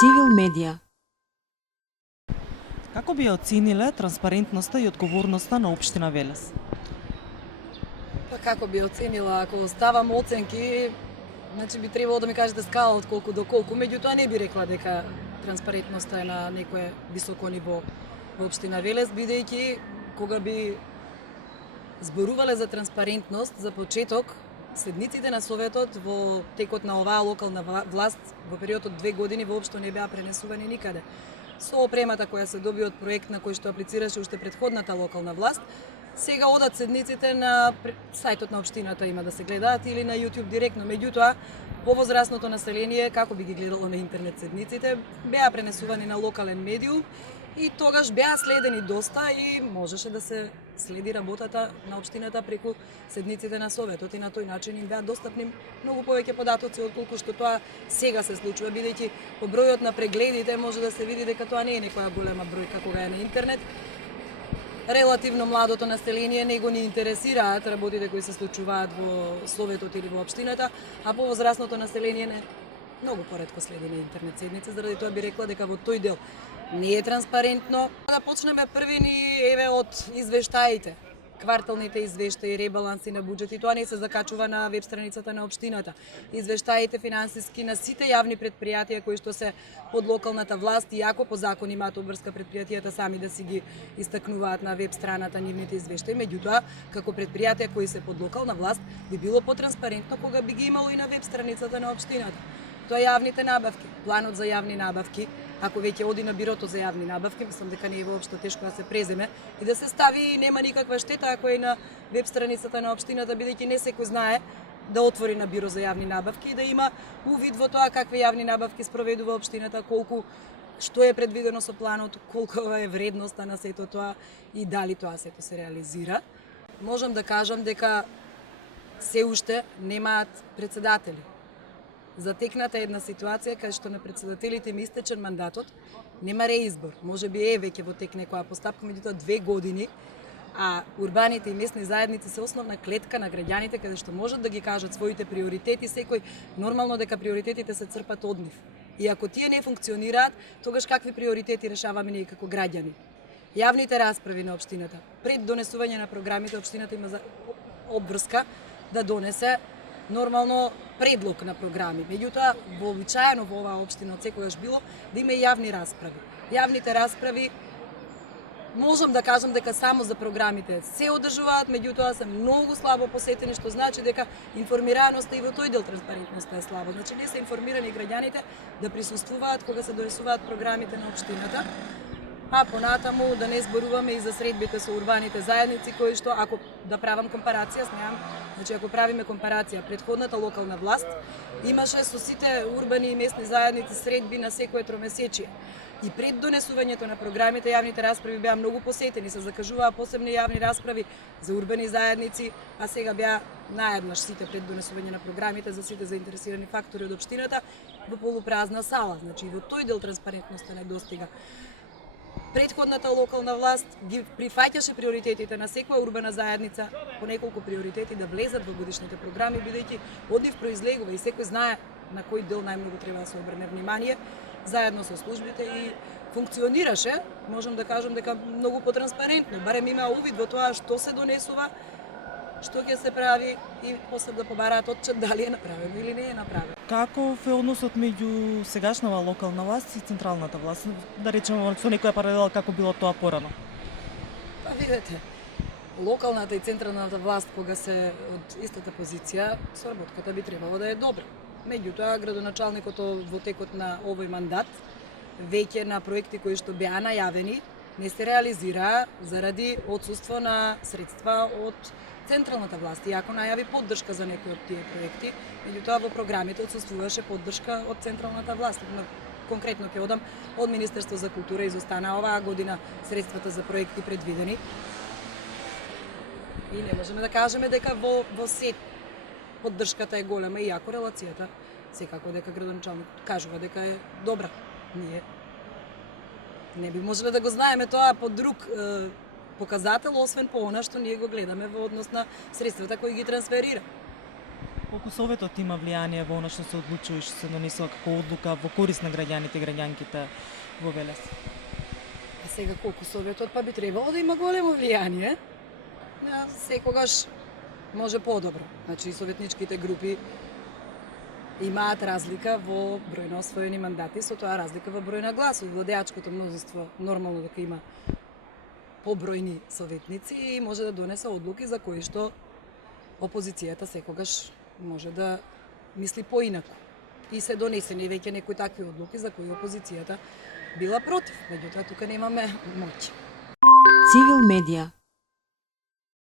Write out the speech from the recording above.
Цивил медија. Како би ја оцениле транспарентноста и одговорноста на општина Велес? Па како би оценила, ако ставам оценки, значи би требало да ми кажете скала од колку до колку, меѓутоа не би рекла дека транспарентноста е на некое високо ниво во општина Велес, бидејќи кога би зборувале за транспарентност, за почеток, седниците на Советот во текот на оваа локална власт во период од 2 години воопшто не беа пренесувани никаде. Со опремата која се доби од проект на кој што аплицираше уште претходната локална власт, сега одат седниците на сајтот на општината, има да се гледаат, или на YouTube директно. Меѓутоа, повозрасното население, како би ги гледало на интернет седниците, беа пренесувани на локален медиум и тогаш беа следени доста и можеше да се следи работата на општината преку седниците на Советот и на тој начин им беа достапни многу повеќе податоци отколку што тоа сега се случува, бидејќи по бројот на прегледите може да се види дека тоа не е некоја голема бројка кога е на интернет. Релативно младото население не го ни интересираат работите кои се случуваат во Советот или во општината, а повозрасното население не многу поретко следи на интернет седници, заради тоа би рекла дека во тој дел не е транспарентно. Да почнеме први ни еве од извештаите. Кварталните извештаи, ребаланси на буџети, тоа не се закачува на веб страницата на општината. Извештаите финансиски на сите јавни претпријатија кои што се под локалната власт, иако по закон имаат обврска претпријатијата сами да си ги истакнуваат на веб страната нивните извештаи, меѓутоа како претпријатија кои се под локална власт би било потранспарентно кога би ги имало и на веб страницата на општината. Тоа јавните набавки, планот за јавни набавки, ако веќе оди на бирото за јавни набавки, мислам дека не е воопшто тешко да се преземе и да се стави и нема никаква штета ако е на веб страницата на општината, бидејќи не секој знае да отвори на биро за јавни набавки и да има увид во тоа какви јавни набавки спроведува општината, колку што е предвидено со планот, колку е вредноста на сето тоа и дали тоа сето се реализира. Можам да кажам дека се уште немаат председатели. Затекната една ситуација кај што на председателите ми истечен мандатот, нема реизбор. Може би е веќе во тек некоја постапка, меѓутоа 2 години, а урбаните и местни заедници се основна клетка на граѓаните каде што можат да ги кажат своите приоритети, секој нормално дека приоритетите се црпат од нив. И ако тие не функционираат, тогаш какви приоритети решаваме ние како граѓани? Јавните расправи на општината, пред донесување на програмите, општината има обврска да донесе нормално предлог на програми. Меѓутоа, вообичаено во оваа општина од секогаш било да има и јавни расправи. Јавните расправи можам да кажам дека само за програмите се одржуваат, меѓутоа се многу слабо посетени, што значи дека информираноста и во тој дел транспарентноста е слаба. Значи не се информирани граѓаните да присуствуваат кога се донесуваат програмите на општината. А понатаму да не зборуваме и за средбите со урбаните заедници кои што ако да правам компарација, смеам, значи ако правиме компарација, претходната локална власт имаше со сите урбани и местни заедници средби на секое тромесечие. И пред донесувањето на програмите јавните расправи беа многу посетени, се закажуваа посебни јавни расправи за урбани заедници, а сега беа наеднаш сите пред донесување на програмите за сите заинтересирани фактори од општината во полупразна сала. Значи и во тој дел транспарентноста не достига. Претходната локална власт ги прифаќаше приоритетите на секоја урбана заедница, по неколку приоритети да влезат во годишните програми, бидејќи од нив произлегува и секој знае на кој дел најмногу треба да се обрне внимание, заедно со службите и функционираше, можам да кажам дека многу потранспарентно, барем има увид во тоа што се донесува, што ќе се прави и после да побараат отчет дали е направено или не е направено. Каков е односот меѓу сегашната локална власт и централната власт? Да речеме со некоја паралела како било тоа порано. Па видете, локалната и централната власт кога се од истата позиција, соработката би требало да е добра. Меѓутоа, градоначалникот во текот на овој мандат веќе на проекти кои што беа најавени не се реализираа заради отсуство на средства од централната власт, иако најави поддршка за некои од тие проекти, меѓутоа во програмите отсуствуваше поддршка од централната власт. Конкретно ќе одам од Министерство за култура изостана оваа година средствата за проекти предвидени. И не можеме да кажеме дека во сет поддршката е голема, иако релацијата секако дека градоначалникот кажува дека е добра. Ние не би можеле да го знаеме тоа по друг показател, освен по она што ние го гледаме во однос на средствата кои ги трансферира. Колку советот има влијание во она што се одлучува и што се донесува како одлука во корист на граѓаните и граѓанките во Велес? А сега колку советот па би требало да има големо влијание. Секогаш може подобро. Значи советничките групи имаат разлика во број на освоени мандати, со тоа разлика во број на гласови. Владеачкото мнозинство нормално дека има побројни советници и може да донесе одлуки за кои што опозицијата секогаш може да мисли поинаку. И се донесени веќе некои такви одлуки за кои опозицијата била против. Меѓутоа тука немаме моќ. Цивил медија